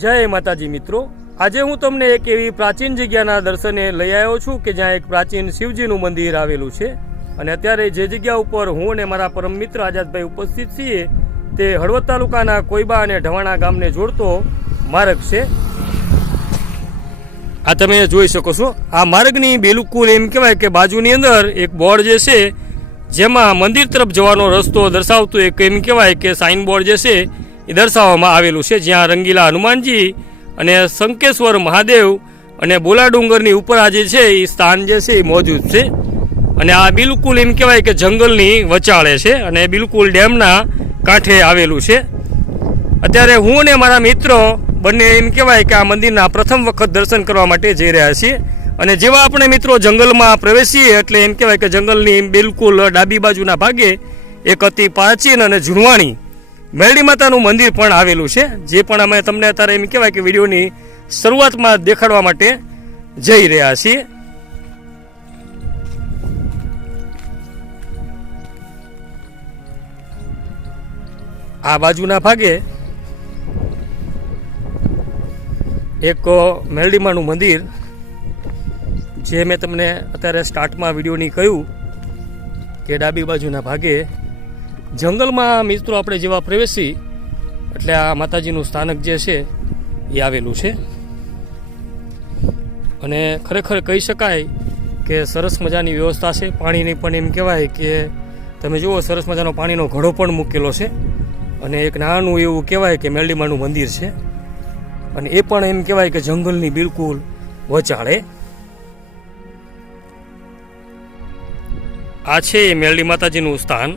જય માતાજી મિત્રો. આજે હું તમને એક એવી પ્રાચીન જગ્યાના દર્શને લઈ આવ્યો છું કે જ્યાં એક પ્રાચીન શિવજીનું મંદિર આવેલું છે. અને અત્યારે જે જગ્યા ઉપર હું અને મારા પરમ મિત્ર આઝાદભાઈ ઉપસ્થિત છીએ, તે હળવદ તાલુકાના કોઈબા અને ઢવાણા ગામને જોડતો માર્ગ છે. આ તમે જોઈ શકો છો. આ માર્ગની બિલકુલ એમ કહેવાય કે બાજુની અંદર એક બોર્ડ જે છે, જેમાં મંદિર તરફ જવાનો રસ્તો દર્શાવતું એક એમ કહેવાય કે સાઇન બોર્ડ જે છે એ દર્શાવવામાં આવેલું છે, જ્યાં રંગીલા હનુમાનજી અને શંકેશ્વર મહાદેવ અને બોલા ડુંગરની ઉપર આ જે છે, એ સ્થાન જે છે, એ મોજૂદ છે. અને આ બિલકુલ એમ કહેવાય કે જંગલની વચાળે છે અને બિલકુલ ડેમના કાંઠે આવેલું છે. અત્યારે હું અને મારા મિત્રો બંને એમ કહેવાય કે આ મંદિરના પ્રથમ વખત દર્શન કરવા માટે જઈ રહ્યા છીએ. અને જેવા આપણે મિત્રો જંગલમાં પ્રવેશીએ એટલે એમ કહેવાય કે જંગલની બિલકુલ ડાબી બાજુના ભાગે એક અતિ પ્રાચીન અને જૂનવાણી મેરડી માતાનું મંદિર પણ આવેલું છે, જે પણ અમે તમને અત્યારે એમ કહેવાય કે વિડીયોની શરૂઆતમાં દેખાડવા માટે જઈ રહ્યા છીએ. આ બાજુના ભાગે એક મેરડીમાનું મંદિર, જે મેં તમને અત્યારે સ્ટાર્ટમાં વિડીયોની કહ્યું કે ડાબી બાજુના ભાગે જંગલમાં મિત્રો આપણે જેવા પ્રવેશી, એટલે આ માતાજીનું સ્થાનક જે છે, એ આવેલું છે. અને ખરેખર કહી શકાય કે સરસ મજાની વ્યવસ્થા છે. પાણીની પણ એમ કહેવાય કે તમે જુઓ, સરસ મજાનો પાણીનો ઘડો પણ મૂકેલો છે. અને એક નાનું એવું કહેવાય કે મેલડીમાનું મંદિર છે. અને એ પણ એમ કહેવાય કે જંગલની બિલકુલ વચાળે. આ છે એ મેલડી માતાજીનું સ્થાન.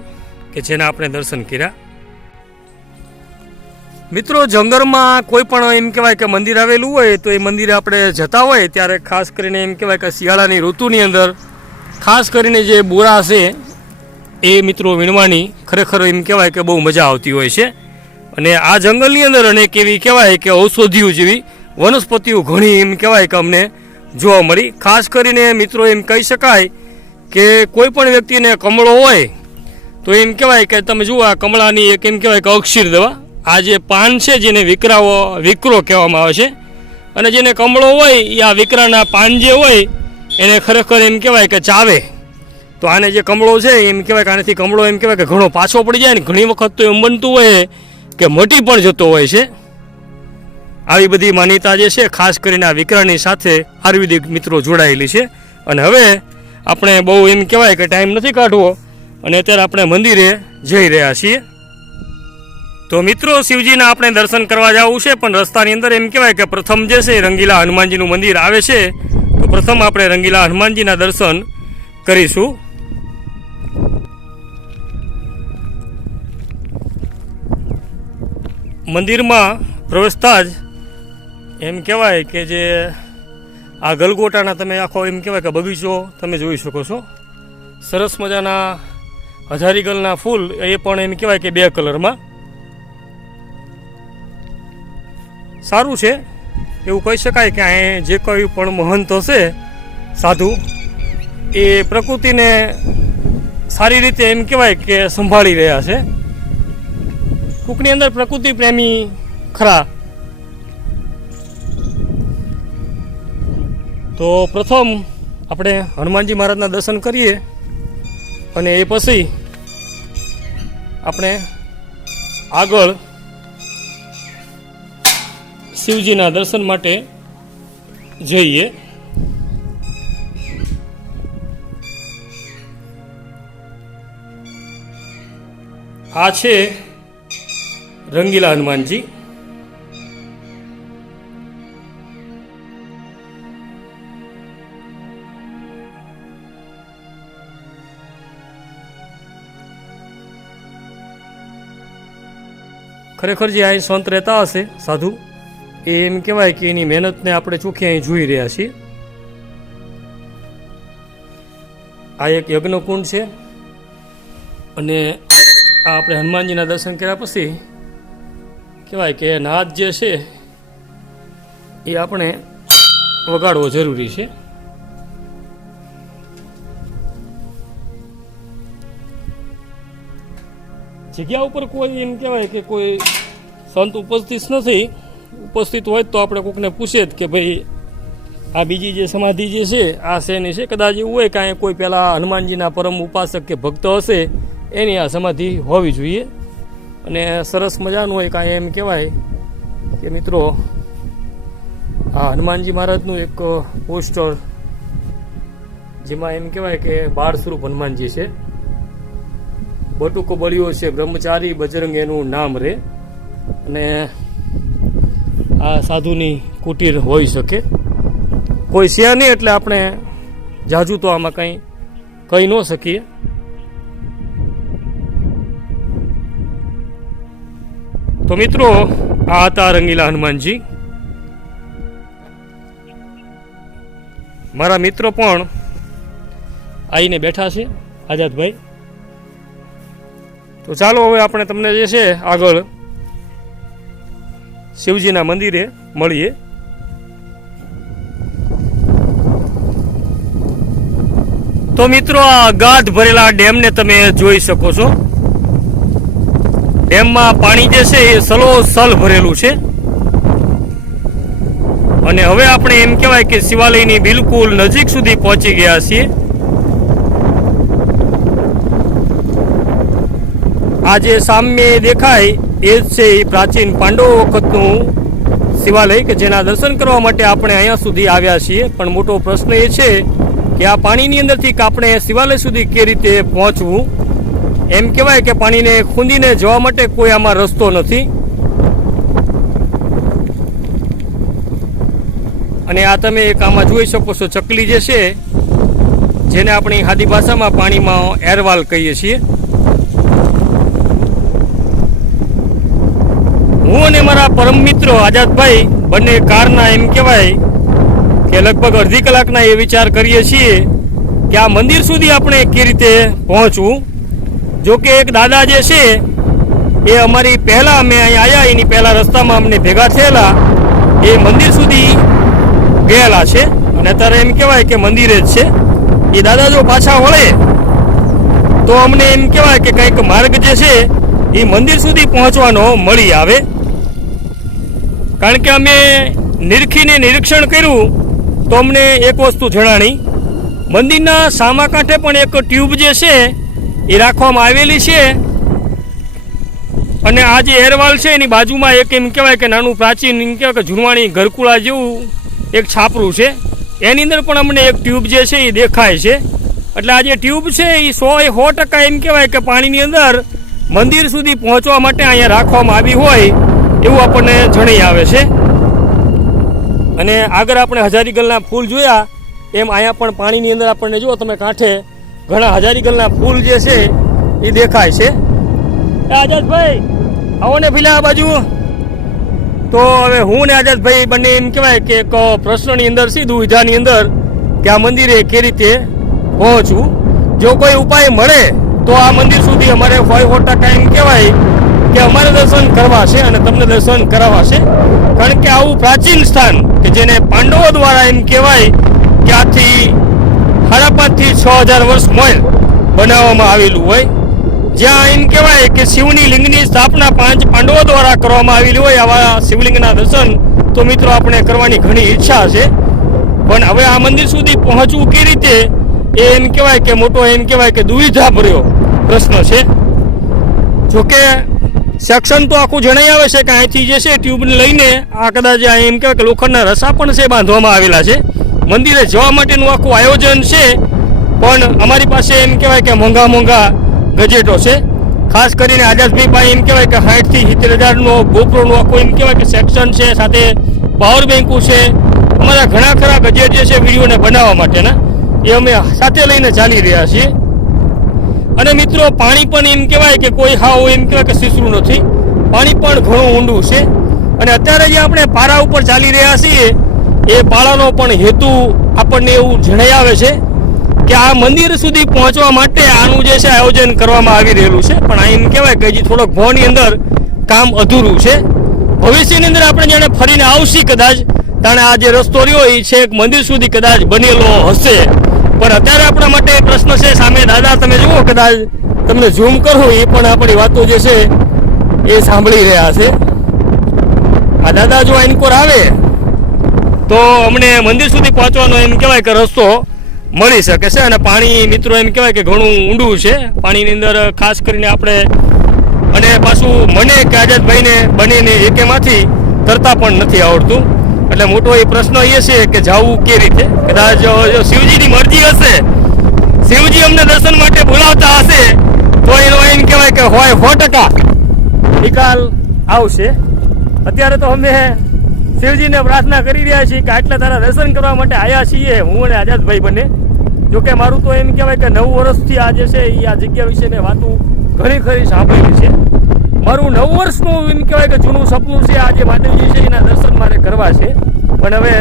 કે જેના આપણે દર્શન કર્યા. મિત્રો, જંગલમાં કોઈ પણ એમ કહેવાય કે મંદિર આવેલું હોય તો એ મંદિરે આપણે જતા હોય ત્યારે ખાસ કરીને એમ કહેવાય કે શિયાળાની ઋતુની અંદર ખાસ કરીને જે બોરા છે, એ મિત્રો વીણવાની ખરેખર એમ કહેવાય કે બહુ મજા આવતી હોય છે. અને આ જંગલની અંદર અનેક એવી કહેવાય કે ઔષધિઓ જેવી વનસ્પતિઓ ઘણી એમ કહેવાય કે અમને જોવા મળી. ખાસ કરીને મિત્રો એમ કહી શકાય કે કોઈ પણ વ્યક્તિને કમળો હોય તો એમ કહેવાય કે તમે જુઓ આ કમળાની એક એમ કહેવાય કે અક્ષીર દવા. આ જે પાન છે જેને વિકરાઓ વિકરો કહેવામાં આવે છે. અને જેને કમળો હોય, એ આ વિકરાના પાન જે હોય, એને ખરેખર એમ કહેવાય કે ચાવે. તો આને જે કમળો છે, એમ કહેવાય કે આનાથી કમળો એમ કહેવાય કે ઘણો પાછો પડી જાય ને ઘણી વખત તો એમ બનતું હોય કે મટી પણ જતો હોય છે. આવી બધી માન્યતા જે છે, ખાસ કરીને આ વિકરાની સાથે આયુર્વેદિક મિત્રો જોડાયેલી છે. અને હવે આપણે બહુ એમ કહેવાય કે ટાઈમ નથી કાઢવો. અને અત્યારે આપણે મંદિરે જઈ રહ્યા છીએ. તો મિત્રો, શિવજીના આપણે દર્શન કરવા જવું છે, પણ રસ્તાની અંદર એમ કહેવાય કે પ્રથમ જે છે રંગીલા હનુમાનજીનું મંદિર આવે છે. તો પ્રથમ આપણે રંગીલા હનુમાનજીના દર્શન કરીશું. મંદિરમાં પ્રવેશતા જ એમ કહેવાય કે જે આ ગલગોટાના તમે આખો એમ કહેવાય કે બગીચો તમે જોઈ શકો છો. સરસ મજાના હજારી ગલના ફૂલ, એ પણ એમ કહેવાય કે બે કલરમાં. સારું છે. એવું કહી શકાય કે અહીં જે કોઈ પણ મહંત હશે, સાધુ, એ પ્રકૃતિને સારી રીતે એમ કહેવાય કે સંભાળી રહ્યા છે. ટૂંકની અંદર પ્રકૃતિ પ્રેમી ખરા. તો પ્રથમ આપણે હનુમાનજી મહારાજના દર્શન કરીએ અને એ પછી આપણે આગળ શિવજીના દર્શન માટે જઈએ. આ છે રંગીલા હનુમાનજી. ખરેખર જે અહીં સંત રહેતા હશે, સાધુ, એ એમ કહેવાય કે એની મહેનતને આપણે ચોખ્ખી અહીં જોઈ રહ્યા છીએ. આ એક યજ્ઞકુંડ છે અને આ આપણે હનુમાનજીના દર્શન કર્યા પછી કહેવાય કે નાદ જે છે એ આપણે વગાડવો જરૂરી છે. જગ્યા ઉપર કોઈ એમ કહેવાય કે કોઈ સંત ઉપસ્થિત નથી, ઉપસ્થિત હોય તો આપણે કોકને પૂછીએ જ કે ભાઈ, આ બીજી જે સમાધિ જે છે, આ શેની છે? કદાચ એવું હોય કાંઈ કોઈ પહેલાં હનુમાનજીના પરમ ઉપાસક કે ભક્ત હશે, એની આ સમાધિ હોવી જોઈએ. અને સરસ મજાનું હોય કાંઈ એમ કહેવાય કે મિત્રો, આ હનુમાનજી મહારાજનું એક પોસ્ટર, જેમાં એમ કહેવાય કે બાળ સ્વરૂપ હનુમાનજી છે. બટુકો બળ્યો છે. બ્રહ્મચારી બજરંગ એનું નામ રે. અને આ સાધુની કુટીર હોઈ શકે. કોઈ છે નહીં એટલે આપણે જાજુ તો આમાં કંઈ કહી ન શકીએ. તો મિત્રો, આ હતા રંગીલા હનુમાનજી. મારા મિત્રો પણ આવીને બેઠા છે, આઝાદભાઈ. તો ચાલો હવે આપણે તમને જે છે આગળ શિવજીના મંદિરે મળીએ. તો મિત્રો, આ ગાઢ ભરેલા ડેમને તમે જોઈ શકો છો. ડેમમાં પાણી જે છે એ સલો સલ ભરેલું છે. અને હવે આપણે એમ કહેવાય કે શિવાલયની બિલકુલ નજીક સુધી પહોંચી ગયા છીએ. આ જે સામે દેખાય એ જ છે એ પ્રાચીન પાંડવો વખતનું શિવાલય કે જેના દર્શન કરવા માટે આપણે અહીંયા સુધી આવ્યા છીએ. પણ મોટો પ્રશ્ન એ છે કે આ પાણીની અંદરથી આપણે શિવાલય સુધી કે રીતે પહોંચવું? એમ કહેવાય કે પાણીને ખૂંદીને જવા માટે કોઈ આમાં રસ્તો નથી. અને આ તમે એક આમાં જોઈ શકો છો ચકલી જે છે, જેને આપણી હાદી ભાષામાં પાણીમાં એરવાલ કહીએ છીએ. હું અને મારા પરમ મિત્રો આઝાદભાઈ બંને કારના એમ કહેવાય કે લગભગ અડધી કલાકના એ વિચાર કરીએ છીએ કે આ મંદિર સુધી આપણે કે રીતે પહોંચવું? જો કે એક દાદા જે છે, એ અમારી પહેલાં અમે અહીંયા આવ્યા એની પહેલાં રસ્તામાં અમને ભેગા થયેલા, એ મંદિર સુધી ગયેલા છે. અને અત્યારે એમ કહેવાય કે મંદિરે જ છે. એ દાદા જો પાછા વળે, તો અમને એમ કહેવાય કે કંઈક માર્ગ જે છે, એ મંદિર સુધી પહોંચવાનો મળી આવે. કારણ કે અમે નિરખીને નિરીક્ષણ કર્યું, તો અમને એક વસ્તુ જણાણી. મંદિરના સામા કાંઠે પણ એક ટ્યુબ જે છે, એ રાખવામાં આવેલી છે. અને આ જે એરવાલ છે, એની બાજુમાં એક એમ કહેવાય કે નાનું પ્રાચીન એમ કહેવાય કે જૂનવાણી ઘરકુળા જેવું એક છાપરું છે. એની અંદર પણ અમને એક ટ્યુબ જે છે, એ દેખાય છે. એટલે આ જે ટ્યુબ છે, એ સો એ સો ટકા એમ કહેવાય કે પાણીની અંદર મંદિર સુધી પહોંચવા માટે અહીંયા રાખવામાં આવી હોય. એવું આપણને જણાઈ આવે છે. અને આગળ આપણે હજારીગલના ફૂલ જોયા, એમ અહીંયા પણ પાણીની અંદર આપણને જુઓ તમે કાંઠે ઘણા હજારીગલના ફૂલ જે છે, એ દેખાય છે. આઝાદભાઈ, આવો ને પેલા આ બાજુ. તો હવે હું ને આઝાદભાઈ બંને એમ કહેવાય કે એક પ્રશ્નની અંદર સીધું વિધાની અંદર કે આ મંદિરે કે રીતે પહોંચવું. જો કોઈ ઉપાય મળે, તો આ મંદિર સુધી અમારે ફાઈવ ફોટા ટાઈમ કહેવાય કે અમારે દર્શન કરવા છે અને તમને દર્શન કરાવવા કારણ કે આવું પ્રાચીન સ્થાન કે જેને પાંડવો દ્વારા એમ કહેવાય કે આથી સાડા છ હજાર વર્ષ મોલ બનાવવામાં આવેલું હોય. જ્યાં એમ કહેવાય કે શિવની લિંગની સ્થાપના પાંચ પાંડવો દ્વારા કરવામાં આવેલી હોય આવા શિવલિંગના દર્શન તો મિત્રો આપણે કરવાની ઘણી ઈચ્છા છે. પણ હવે આ મંદિર સુધી પહોંચવું કઈ રીતે એ એમ કહેવાય કે મોટો એમ કહેવાય કે દુવિધા ભર્યો પ્રશ્ન છે. જોકે સેક્શન તો આખું જણાઈ આવે છે કે અહીંથી જે છે ટ્યુબને લઈને આ કદાચ અહીં એમ કહેવાય કે લોખંડના રસા પણ છે બાંધવામાં આવેલા છે. મંદિરે જવા માટેનું આખું આયોજન છે, પણ અમારી પાસે એમ કહેવાય કે મોંઘા મોંઘા ગજેટો છે. ખાસ કરીને આજાદભાઈ ભાઈ એમ કહેવાય કે સાઠથી સિત્તેર હજારનો ગોપરોનું આખું એમ કહેવાય કે સેક્શન છે, સાથે પાવર બેન્કો છે. અમારા ઘણા ખરા ગજેટ જે છે વિડીયોને બનાવવા માટેના, એ અમે સાથે લઈને ચાલી રહ્યા છીએ. અને મિત્રો, પાણી પણ એમ કહેવાય કે કોઈ હાવ એમ કહેવાય કે સીસરું નથી. પાણી પણ ઘણું ઊંડું છે. અને અત્યારે જે આપણે પારા ઉપર ચાલી રહ્યા છીએ, એ પાળાનો પણ હેતુ આપણને એવું જણાઈ આવે છે કે આ મંદિર સુધી પહોંચવા માટે આનું જે છે આયોજન કરવામાં આવી રહેલું છે. પણ આ એમ કહેવાય કે હજી થોડોક ભવની અંદર કામ અધૂરું છે. ભવિષ્યની અંદર આપણે જાણે ફરીને આવશી કદાચ, તાણે આ જે રસ્તો રહ્યો, એ છે મંદિર સુધી કદાચ બનેલો હશે. પણ અત્યારે આપણા માટે પ્રશ્ન છે સામે દાદા, તમે જુઓ કદાચ તમને ઝૂમ કરો, એ પણ આપણી વાતો જે છે એ સાંભળી રહ્યા છે. આ દાદા જો એન્કોર આવે, તો અમને મંદિર સુધી પહોંચવાનો એમ કહેવાય કે રસ્તો મળી શકે છે અને પાણી મિત્રો એમ કહેવાય કે ઘણું ઊંડું છે. પાણીની અંદર ખાસ કરીને આપણે અને પાછું મને કે આઝાદભાઈને બંનેને એકેમાંથી તરતા પણ નથી આવડતું. એટલે મોટો એ પ્રશ્ન એ છે કે જવું કે રીતે? કદાચ શિવજીની મરજી હશે, શિવજી અમને દર્શન માટે બોલાવતા હશે, તો એનો એમ કહેવાય કે હોય સો ટકા નિકાલ આવશે. અત્યારે તો અમે શિવજીને પ્રાર્થના કરી રહ્યા છીએ કે આટલા તારા દર્શન કરવા માટે આવ્યા છીએ. હું અને આઝાદભાઈ બંને. જોકે મારું તો એમ કહેવાય કે નવ વર્ષથી આ જે છે, એ આ જગ્યા વિશે વાતું ઘણી ખરી સાંભળેલી છે. મારું નવ વર્ષનું એમ કહેવાય કે જૂનું સપનું છે, આજે માતાજી છે, એના દર્શન મારે કરવા છે. પણ હવે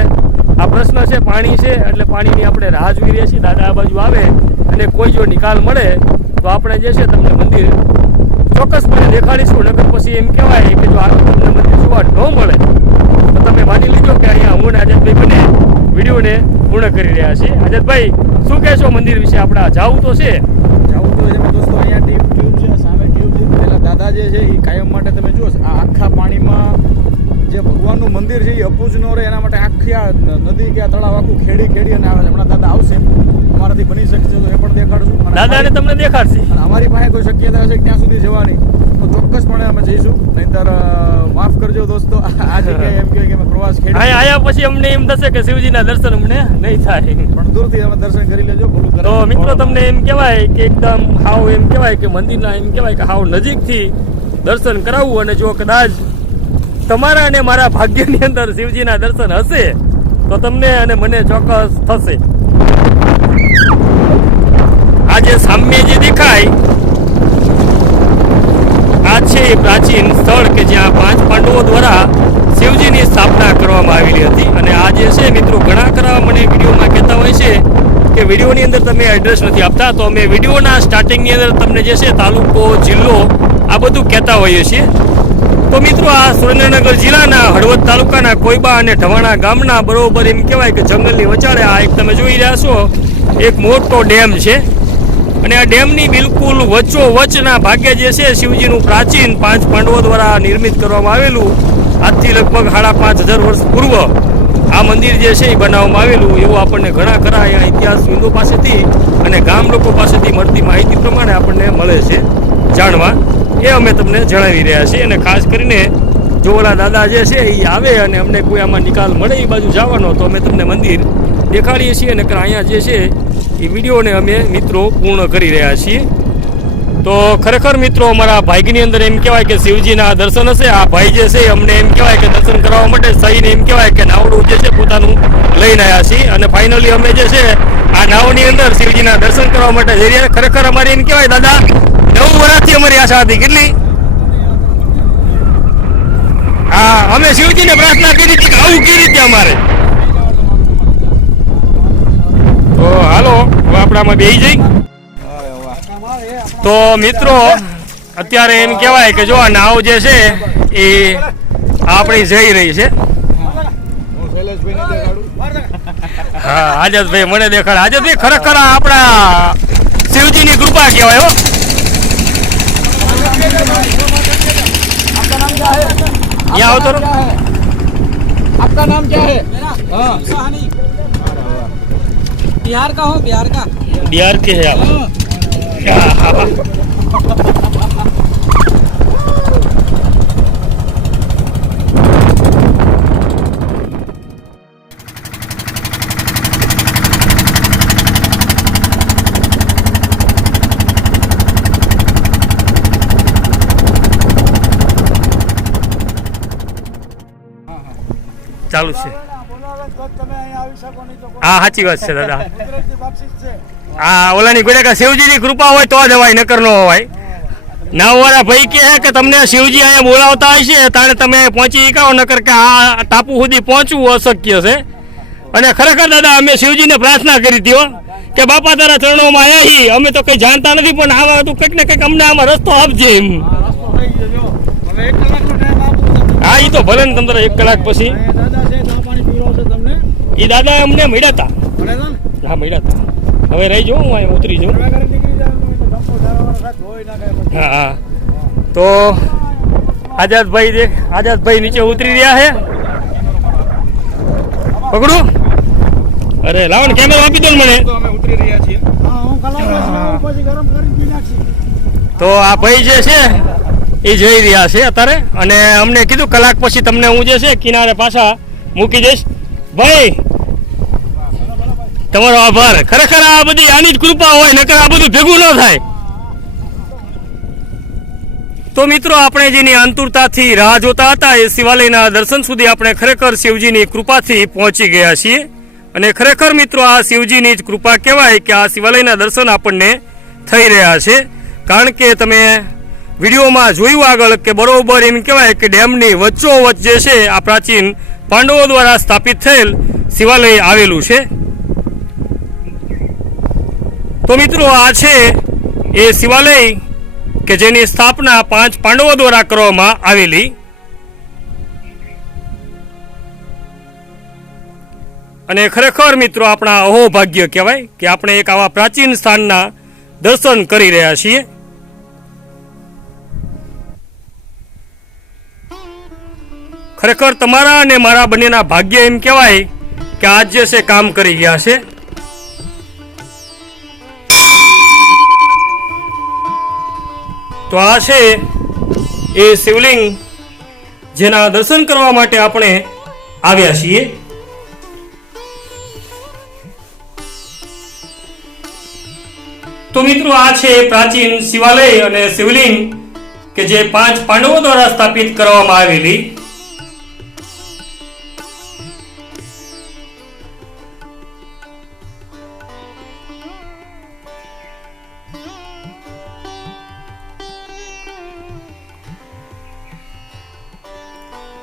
આ પ્રશ્ન છે, પાણી છે, એટલે પાણીની આપણે રાહ જોઈ રહ્યા છીએ, દાદા આ બાજુ આવે અને કોઈ જો નિકાલ મળે, તો આપણે જે છે તમને મંદિર ચોક્કસપણે દેખાડીશું, નકર પછી એમ કહેવાય કે જો આ તમને મંદિર જોવા ન મળે, તો તમે માની લીધો કે અહીંયા હું આઝાદભાઈ બંને વિડીયોને પૂર્ણ કરી રહ્યા છીએ. આઝાદભાઈ શું કહેશો મંદિર વિશે? આપણે જાવું તો છે. જાવું તો દોસ્તો, અહીંયા ટીપ ટ્યુબ છે સામે ટ્યુબ દાદા જે છે એ કાયમ માટે તમે જુઓ આ આખા પાણીમાં જે ભગવાનનું મંદિર છે એ અપૂજ ન રહે એના માટે આખી આ નદી કે આ તળાવ આખું ખેડી ખેડી અને આવે છે. હમણાં દાદા આવશે અમારાથી બની શકશે તો એ પણ દેખાડશું. દાદાને તમને દેખાડશે. અમારી પાસે કોઈ શક્યતા હશે ત્યાં સુધી જવાની. તો ચોક્કસપણે અમે જઈશું. નહીંતર માફ કરજો દોસ્તો. આ જગ્યાએ એમ કહેવાય કે અમે પ્રવાસ ખેડી આયા પછી અમને એમ થશે કે શિવજીના દર્શન અમને નહીં થાય. પણ દૂરથી અમે દર્શન કરી લેજો. તો મિત્રો તમને એમ કહેવાય કે એકદમ હાવ એમ કહેવાય કે મંદિરના એમ કહેવાય કે હાવ નજીકથી દર્શન કરાવવું અને જો કદાચ તમારા અને મારા ભાગ્યની અંદર શિવજીના દર્શન હશે તો તમને અને મને ચોક્કસ થશે. આજે સામ્ય જે દેખાય. છે એ પ્રાચીન સ્થળ કે જ્યાં પાંચ પાંડવો દ્વારા શિવજીની સ્થાપના કરવામાં આવેલી હતી. અને આ જે છે, મિત્રો, ઘણા ખરા મને વિડીયોમાં કહેતા હોય છે કે વિડીયોની અંદર તમે એડ્રેસ નથી આપતા, તો અમે વિડીયોના સ્ટાર્ટિંગની અંદર તમને જે છે, તાલુકો, જિલ્લો આ બધું કહેતા હોઈએ છીએ. તો મિત્રો, આ સુરેન્દ્રનગર જિલ્લાના હળવદ તાલુકાના કોઈબા અને ઢવાણા ગામના બરોબર એમ કહેવાય કે જંગલની વચાળે આ એક તમે જોઈ રહ્યા છો, એક મોટો ડેમ છે. અને આ ડેમની બિલકુલ વચ્ચોવચના ભાગે જે છે શિવજીનું પ્રાચીન પાંચ પાંડવો દ્વારા નિર્મિત કરવામાં આવેલું, આજથી લગભગ સાડા પાંચ હજાર વર્ષ પૂર્વ આ મંદિર જે છે એ બનાવવામાં આવેલું, એવું આપણને ઘણા ખરા અહીંયા ઇતિહાસ વિંદો પાસેથી અને ગામ લોકો પાસેથી મળતી માહિતી પ્રમાણે આપણને મળે છે જાણવા. એ અમે તમને જણાવી રહ્યા છીએ અને ખાસ કરીને જો ઓલા દાદા જે છે એ આવે અને અમને કોઈ આમાં નિકાલ મળે એ બાજુ જવાનો, તો અમે તમને મંદિર દેખાડીએ છીએ. અને અહીંયા જે છે એ વિડીયોને અમે મિત્રો પૂર્ણ કરી રહ્યા છીએ. તો ખરેખર મિત્રો અમારા ભાઈની અંદર એમ કહેવાય કે શિવજીના દર્શન હશે, આ ભાઈ જે છે અમને એમ કહેવાય કે દર્શન કરવા માટે સહીને એમ કહેવાય કે નાવડું જે છે પોતાનું લઈને આવ્યા છીએ. અને ફાઇનલી અમે જે છે આ નાવની અંદર શિવજીના દર્શન કરવા માટે જઈ રહ્યા. ખરેખર અમારી એમ કહેવાય, દાદા, નવ વર્ષથી અમારી આશા હતી. કેટલી? હા, અમે શિવજીને પ્રાર્થના કરી હતી કે આવું કેવી રીતે અમારે? તો હાલો હવે આપણે આમાં બેસી જઈ તો મિત્રો અત્યારે એમ કહેવાય કે જો આ નાવ જે છે એ આપણી જઈ રહી છે હું શૈલેષભાઈને દેખાડું હા આઝાદભાઈ મને દેખાડ આઝાદભાઈ ખરેખર આ આપણા શિવજીની કૃપા કહેવાય હો यहाँ आओ तो। आपका नाम क्या है हाँ बिहार का हो बिहार का बिहार के है आप हाँ, हाँ। ચાલુ છે હા, સાચી વાત છે, દાદા. હા, ઓલાની ગોળે કે શિવજીની કૃપા હોય તો જ અવાય, નકર નો અવાય. નવવાળા ભાઈ કહે કે તમને શિવજી અહીંયા બોલાવતા હશે, તાણે તમે પહોંચી શકાવો નકર કે આ ટાપુ સુધી પહોંચવું અશક્ય છે. અને ખરેખર, દાદા, અમે શિવજીને પ્રાર્થના કરી હતી કે બાપા તારા ચરણોમાં આવ્યા છીએ અમે તો કંઈ જાણતા નથી, પણ આવા તું કંઈક ને કંઈક અમને આમાં રસ્તો આપજે એમ. હા, એ તો ભલે ને તમને એક કલાક પછી અહીંયા દાદા છે ચા પાણી પીવડાવશે તમને એ દાદા અમને મળ્યા હતા હા મળ્યા હતા હવે રહી જાઉં હું અહીંયા ઉતરી જાઉં. હા હા. તો આઝાદભાઈ દેખ આઝાદભાઈ નીચે ઉતરી રહ્યા છે પકડું. અરે લાવો ને કેમેરો આપી દો ને મને. તો અમે ઉતરી રહ્યા છીએ. તો આ ભાઈ જે છે એ જઈ રહ્યા છે અત્યારે. અને અમને કીધું કલાક પછી તમને હું જે છે કિનારે પાછા મૂકી દઈશ. ભાઈ તમારો આભાર. ખરેખર આ બધી આની જ કૃપા હોય, નકર આ બધું ભેગું ન થાય. તો મિત્રો, આપણે જેની અંતુરતાથી રાહ જોતા હતા, એ શિવાલયના દર્શન સુધી આપણે ખરેખર શિવજીની કૃપાથી પહોંચી ગયા છીએ. અને ખરેખર મિત્રો, આ શિવજીની જ કૃપા કહેવાય કે આ શિવાલયના દર્શન આપણને થઈ રહ્યા છે. કારણ કે તમે વિડીયોમાં જોયું આગળ કે બરોબર એમ કહેવાય કે ડેમની વચ્ચોવચ્ચ જે છે, આ પ્રાચીન પાંડવો દ્વારા સ્થાપિત થયેલ શિવાલય આવેલું છે. તો મિત્રો આ છે એ શિવાલય કે જેની સ્થાપના પાંચ પાંડવો દ્વારા કરવામાં આવેલી. અને ખરેખર મિત્રો આપણા અહોભાગ્ય કહેવાય કે આપણે એક આવા પ્રાચીન સ્થાનના દર્શન કરી રહ્યા છીએ. ખરેખર તમારા અને મારા બંનેના ભાગ્ય એમ કહેવાય કે આજ જે છે, કામ કરી ગયા છે. તો આ છે એ શિવલિંગ જેના દર્શન કરવા માટે આપણે આવ્યા છીએ. તો મિત્રો આ છે પ્રાચીન શિવાલય અને શિવલિંગ કે જે પાંચ પાંડવો દ્વારા સ્થાપિત કરવામાં આવેલી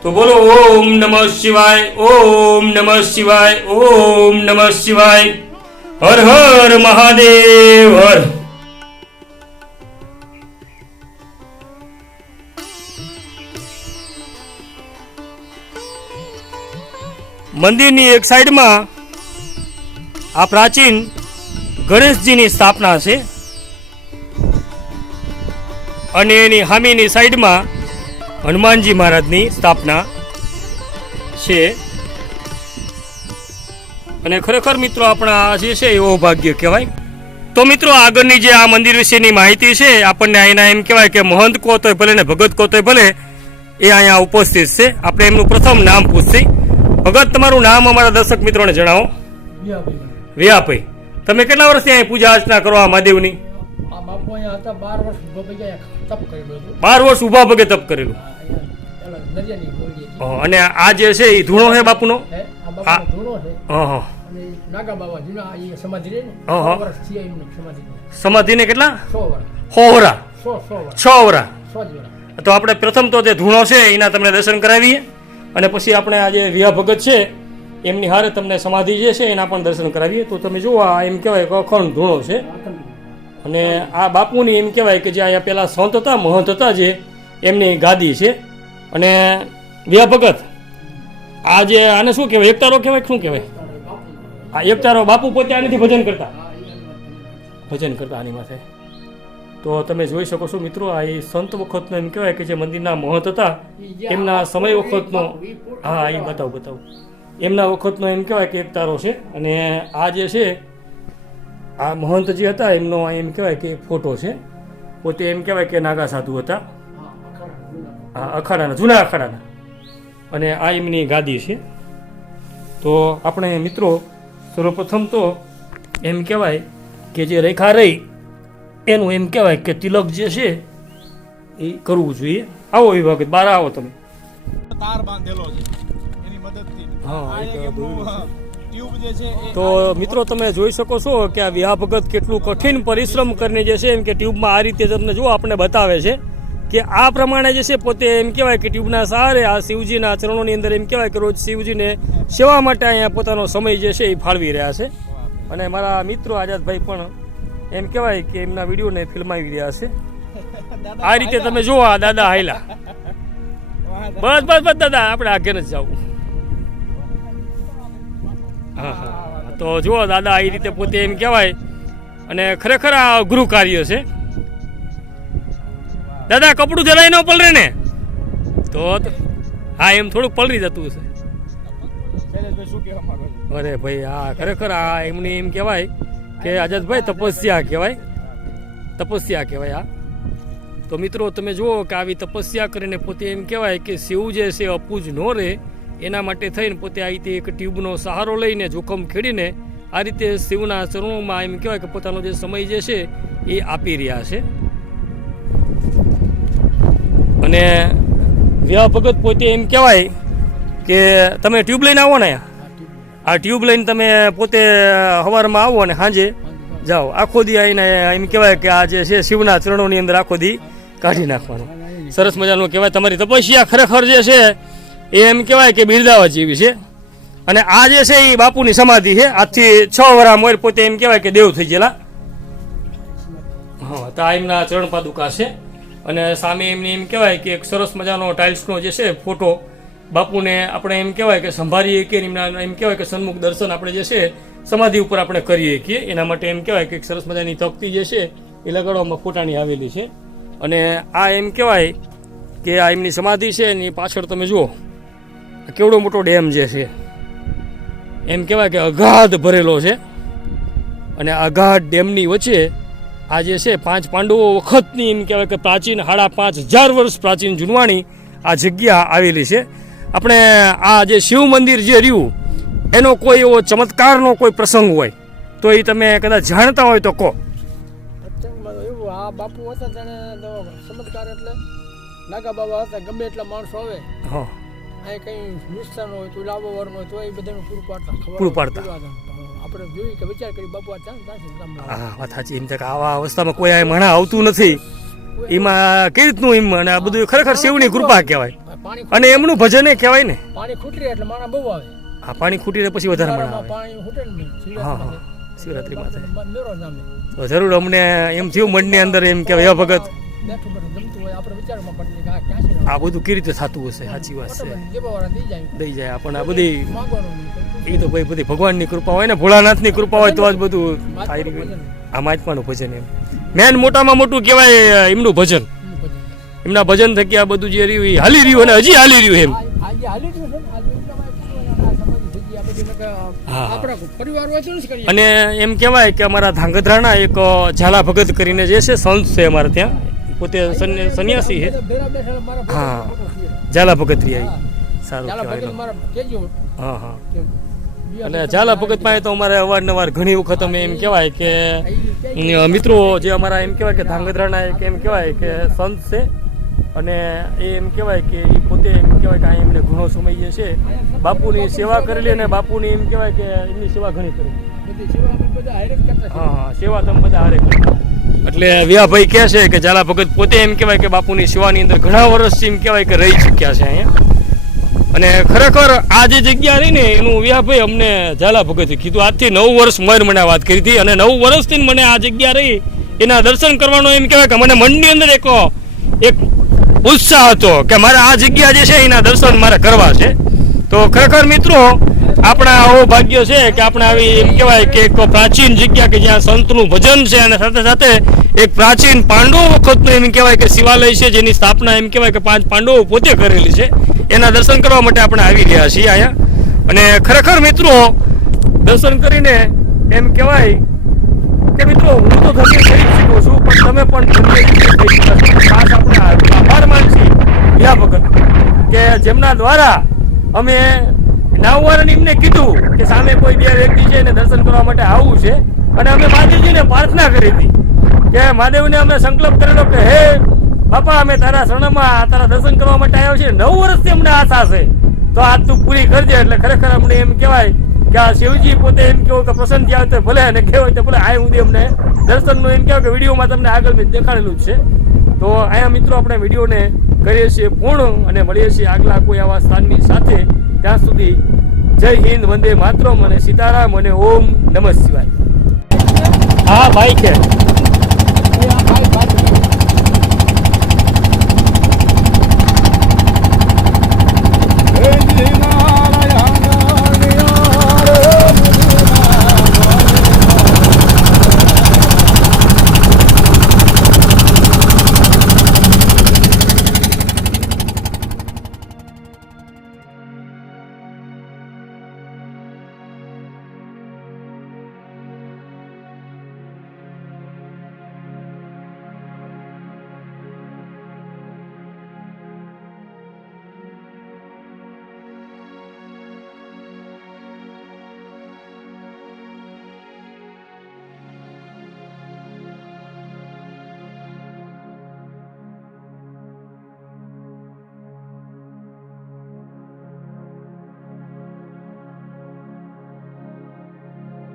તો બોલો, ઓમ નમઃ શિવાય, ઓમ નમઃ શિવાય, ઓમ નમઃ શિવાય. હર હર મહાદેવ, હર. મંદિરની એક સાઈડમાં આ પ્રાચીન ગણેશજીની સ્થાપના છે. અને એની હામીની સાઈડમાં હનુમાનજી મહારાજની સ્થાપના છે. અને ખરેખર મિત્રો આપણા જે છે એવો ભાગ્ય કહેવાય. તો મિત્રો આગળની જે આ મંદિર વિશેની માહિતી છે, આપણને અહીંના એમ કહેવાય કે મહંત કહો તોય ભલે ને ભગત કહો તોય ભલે, એ અહીંયા ઉપસ્થિત છે. આપણે એમનું પ્રથમ નામ પૂછશી ભગત, તમારું નામ અમારા દર્શક મિત્રોને જણાવો. વ્યાપી તમે કેટલા વર્ષથી અહીં પૂજા અર્ચના કરો આ મહાદેવની? બાપુ અહીંયા હતા, બાર વર્ષ તપ કરેલું બાર વર્ષ ઊભા પગે તપ કરેલું. અને આ જે છે એ ધૂણો છે. બાપુનો સમાધિ ને કેટલા? વર્ષ. છ વરા. તો આપણે પ્રથમ તો જે ધૂણો છે એના તમને દર્શન કરાવીએ. અને પછી આપણે આ જે વિહા ભગત છે એમની હારે તમને સમાધિ જે છે એના પણ દર્શન કરાવીએ. તો તમે જુઓ આ એમ કહેવાય કે અખંડ ધૂણો છે. અને આ બાપુની એમ કહેવાય કે જે અહીંયા પેલા સંત હતા, મહંત હતા જે, એમની ગાદી છે. અને વ્યા ભગત, આ જે આને શું કહેવાય, એકતારો કહેવાય શું કહેવાય? આ એકતારો બાપુ પોતે આનાથી ભજન કરતા. ભજન કરતા આની માથે. તો તમે જોઈ શકો છો મિત્રો, આ એ સંત વખતનો એમ કહેવાય કે જે મંદિરના મહંત હતા, એમના સમય વખતનો, હા, એ બતાવું બતાવું. એમના વખતનો એમ કહેવાય કે એકતારો છે. અને આ જે છે આ મહંત જે હતા એમનો એમ કહેવાય કે ફોટો છે. પોતે એમ કહેવાય કે નાગા સાધુ હતા. હા અખાડાના જૂના અખાડાના. અને આ એમની ગાદી છે. તો આપણે મિત્રો સર્વપ્રથમ તો એમ કહેવાય કે જે રેખા રહી એનું એમ કહેવાય કે તિલક જે છે એ કરવું જોઈએ. આવો વિભાગ બાર આવો તમે. તાર બાંધેલો છે. એની મદદથી. હા, એ તો મિત્રો તમે જોઈ શકો છો કે આ વિહા ભગત કેટલું કઠિન પરિશ્રમ કરીને જે છે એમ કે ટ્યુબમાં આ રીતે તમને જો આપણે બતાવે છે કે આ પ્રમાણે જે છે પોતે એમ કહેવાય કે ટ્યુબના સહારે આ શિવજીના ચરણોની અંદર એમ કહેવાય કે રોજ શિવજીને સેવા માટે અહીંયા પોતાનો સમય જે છે એ ફાળવી રહ્યા છે. અને મારા મિત્રો આઝાદભાઈ પણ એમ કહેવાય કે એમના વિડીયોને ફિલ્માવી રહ્યા છે. આ રીતે તમે જુઓ આ દાદા હાયલા. બસ બસ બસ દાદા આપણે આગે જ જવું. હા હા. તો જુઓ, દાદા એ રીતે પોતે એમ કહેવાય. અને ખરેખર આ અઘરું કાર્ય છે. દાદા, કપડું જલાઈ ન પલરે ને? તો હા, એમ થોડુંક પલળી જતું હશે. અરે ભાઈ, હા, ખરેખર આ એમની એમ કહેવાય કે આઝાદભાઈ તપસ્યા કહેવાય. તપસ્યા કહેવાય આ તો મિત્રો, તમે જુઓ કે આવી તપસ્યા કરીને પોતે એમ કહેવાય કે શિવ જે છે, અપૂજ ન રહે. એના માટે થઈને પોતે આ રીતે એક ટ્યુબનો સહારો લઈને જોખમ ખેડીને આ રીતે શિવના ચરણોમાં એમ કહેવાય કે પોતાનો જે સમય જે છે એ આપી રહ્યા છે. અને વ્યા ભગત પોતે એમ કહેવાય કે તમે ટ્યુબ લઈને આવો ને આ ટ્યુબ લઈને તમે પોતે હવારમાં આવો અને સાંજે જાઓ. આખો દી આવીને એમ કહેવાય કે આ જે છે શિવના ચરણોની અંદર આખો દી કાઢી નાખવાનું. સરસ મજાનું કહેવાય. તમારી તપસ્યા ખરેખર જે છે એ એમ કહેવાય કે બિરદાવા જેવી છે. અને આ જે છે એ બાપુની સમાધિ છે. આજથી છ વરા મોર પોતે એમ કહેવાય કે દેવ થઈ ગયેલા. હા, તો આ એમના ચરણ પાદુકા છે. અને સામે એમની એમ કહેવાય કે એક સરસ મજાનો ટાઇલ્સનો જે છે ફોટો બાપુને આપણે એમ કહેવાય કે સંભાળીએ કે એમના એમ કહેવાય કે સન્મુખ દર્શન આપણે જે છે સમાધિ ઉપર આપણે કરીએ કે એના માટે એમ કહેવાય કે એક સરસ મજાની તકતી જે છે એ લગાડવામાં ફોટાની આવેલી છે. અને આ એમ કહેવાય કે આ એમની સમાધિ છે. એની પાછળ તમે જુઓ. કેવડો મોટો ડેમ જે છે એમ કહેવાય કે અગાધ ભરેલો છે. અને અગાધ ડેમની વચ્ચે આ જે છે પાંચ પાંડવો વખતની એમ કહેવાય કે પ્રાચીન સાડા પાંચ હજાર વર્ષ પ્રાચીન જૂનવાણી આ જગ્યા આવેલી છે. આપણે આ જે શિવ મંદિર જે રહ્યું એનો કોઈ એવો ચમત્કારનો કોઈ પ્રસંગ હોય તો એ તમે કદાચ જાણતા હોય તો કહો. આ બાપુ હતા તેને ચમત્કાર એટલે. નાગા બાબા હતા ગમે એટલા માણસો આવે. હા. અહીં કઈ નુકસાન હોય તો લાવો વરણ હોય તો એ બધાનું પૂરું પાડતા. પૂરું પાડતા. આપણે જોયું કે વિચાર કરી બાપુ આ ચાંદ થશે હા વાત સાચી. એમ કે આવા અવસ્થામાં કોઈ આ મણા આવતું નથી. એમાં કેવી રીતનું એમ અને આ બધું ખરેખર શિવની કૃપા કહેવાય. અને એમનું ભજન કહેવાય ને. પાણી ખૂટી એટલે માણા બહુ આવે. આ પાણી ખૂટી પછી વધારે મણા આવે. પાણી ખૂટે ને હા, હા. શિવરાત્રિમાં તો જરૂર અમને એમ થયું મનની અંદર એમ કે હે ભગત. હોય આપણે વિચારમાં પડીએ કે આ ક્યાં છે આ બધું કેવી રીતે થતું હશે? સાચી વાત છે. દઈ જાય. આપણને પણ આ બધી એ તો ભાઈ બધી ભગવાનની કૃપા હોય ને ભોળાનાથની કૃપા હોય તો જ બધું થાય રહ્યું. આ મહાત્માનું ભજન એમ. મેન મોટામાં મોટું કહેવાય એમનું ભજન. એમના ભજન. થકી આ બધું જે રહ્યું એ હાલી રહ્યું અને હજી હાલી રહ્યું એમ. હાલી રહ્યું છે. અને એમ કહેવાય કે અમારા ધાંગધ્રાના એક ઝાલા ભગત કરીને જે છે સંત છે અમારે ત્યાં. પોતે સન્યાસી હે છે. હા. ઝાલા ભગત રહ્યા સારું કહેવાય હા હા. અને ઝાલા ભગત પાસે તો અમારે અવારનવાર ઘણી વખત અમે એમ કહેવાય કે મિત્રો જે અમારા એમ કહેવાય કે ધાંગધ્રાના એક એમ કહેવાય કે સંત છે. અને એ એમ કહેવાય કે એ પોતે એમ કહેવાય કે આ એમને ઘણો સમય જે છે બાપુની સેવા કરેલી અને બાપુની એમ કહેવાય કે એમની સેવા ઘણી કરેલી. હા હા. સેવા તમે બધા હારે કરતા. એટલે વ્યાભાઈ કહે છે કે ઝાલા ભગત પોતે એમ કહેવાય કે બાપુની સેવાની અંદર ઘણા વર્ષથી એમ કહેવાય કે રહી ચૂક્યા છે અહીંયા. અને ખરેખર આ જે જગ્યા રહી ને એનું વ્યાભાઈ અમને ઝાલા ભગતે કીધું. આજથી નવ વર્ષ મર મને વાત કરી હતી અને નવ વર્ષથી મને આ જગ્યા રહી. એના દર્શન કરવાનો એમ કહેવાય કે મને મનની અંદર એક એક ઉત્સાહ હતો કે મારે આ જગ્યા જે છે એના દર્શન મારે કરવા છે. તો ખરેખર મિત્રો આપણા આવો ભાગ્ય છે કે આપણે આવી, એમ કહેવાય કે એક પ્રાચીન જગ્યા કે જ્યાં સંતનું ભજન છે અને સાથે સાથે એક પ્રાચીન પાંડવો વખતનું એમ કહેવાય કે શિવાલય છે, જેની સ્થાપના એમ કહેવાય કે પાંચ પાંડવો પોતે કરેલી છે. એના દર્શન કરવા માટે આપણે આવી રહ્યા છીએ અહીંયા. અને ખરેખર મિત્રો, દર્શન કરીને એમ કહેવાય કે મિત્રો, હું તો ધન્ય થઈ શકું છું, પણ તમે પણ ધન્ય ખાસ આપણે આભાર માનશી યા ભગત, કે જેમના દ્વારા અમે નાવવાળાને એમને કીધું કે સામે કોઈ બે વ્યક્તિ છે એને દર્શન કરવા માટે આવવું છે. અને અમે મહાદેવજીને પ્રાર્થના કરી હતી કે મહાદેવને અમે સંકલ્પ કરેલો કે, હે બાપા, અમે તારા શરણમાં, તારા દર્શન કરવા માટે આવ્યા છીએ. નવ વર્ષથી અમને આશા છે. તો આ તું પૂરી કરજે એટલે ખરેખર અમને એમ કહેવાય કે આ શિવજી પોતે એમ કેવું કે પ્રસન્ન થયા તો ભલે, અને કહેવાય તો ભલે આ સુધી અમને દર્શનનું એમ કહેવાય કે વિડીયોમાં તમને આગળ મેં દેખાડેલું જ છે. તો અહીંયા મિત્રો, આપણે વિડીયોને કરીએ છીએ પૂર્ણ અને મળીએ છીએ આગલા કોઈ આવા સ્થાનની સાથે. ત્યાં સુધી જય હિન્દ, વંદે માતરમ અને સીતારામ અને ઓમ નમઃ શિવાય. હા, ભાઈ છે